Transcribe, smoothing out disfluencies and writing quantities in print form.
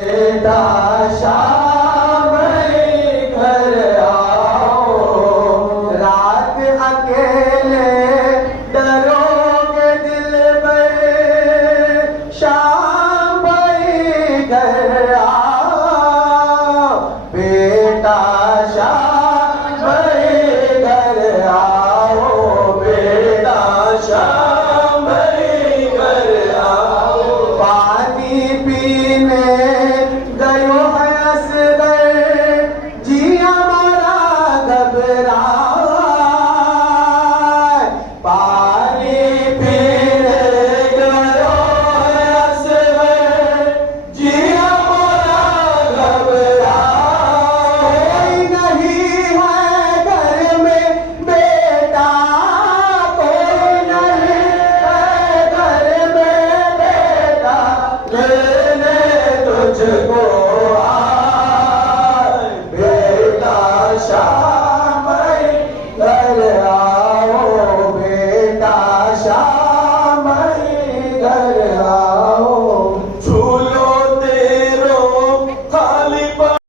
बेटा शाम घर आओ, रात अकेले डरोगे दिल में, शाम घर आओ, बेटा शाम घर आओ, बेटा शाम घर आओ, पानी पीने गयो है असगर, जी हमारा घबराए, पानी पीने गयो है असगर, जी हमारा घबराए, नहीं है घर में बेटा, कोई नहीं है घर में बेटा, लेने तुझको आए, बेटा शाह